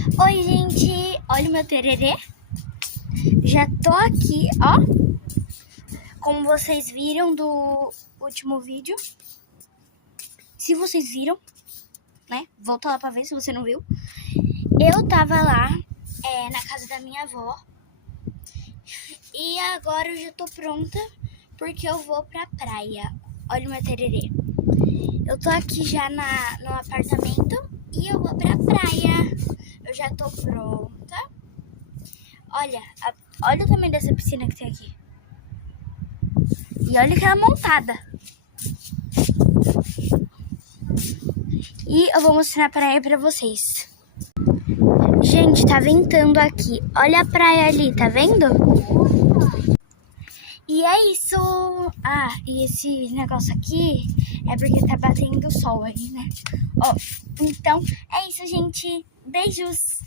Oi, gente, olha o meu tererê. Já tô aqui, ó. Como vocês viram do último vídeo. Se vocês viram, né? Volta lá pra ver se você não viu. Eu tava lá na casa da minha avó. E agora eu já tô pronta porque eu vou pra praia. Olha o meu tererê. Eu tô aqui já no apartamento e eu vou pra praia. Eu já tô pronta. Olha o tamanho dessa piscina que tem aqui. E olha que ela é montada. E eu vou mostrar a praia pra vocês. Gente, tá ventando aqui. Olha a praia ali, tá vendo? E é isso. Ah, e esse negócio aqui é porque tá batendo sol aí, né? Ó, então é isso, gente. Beijos.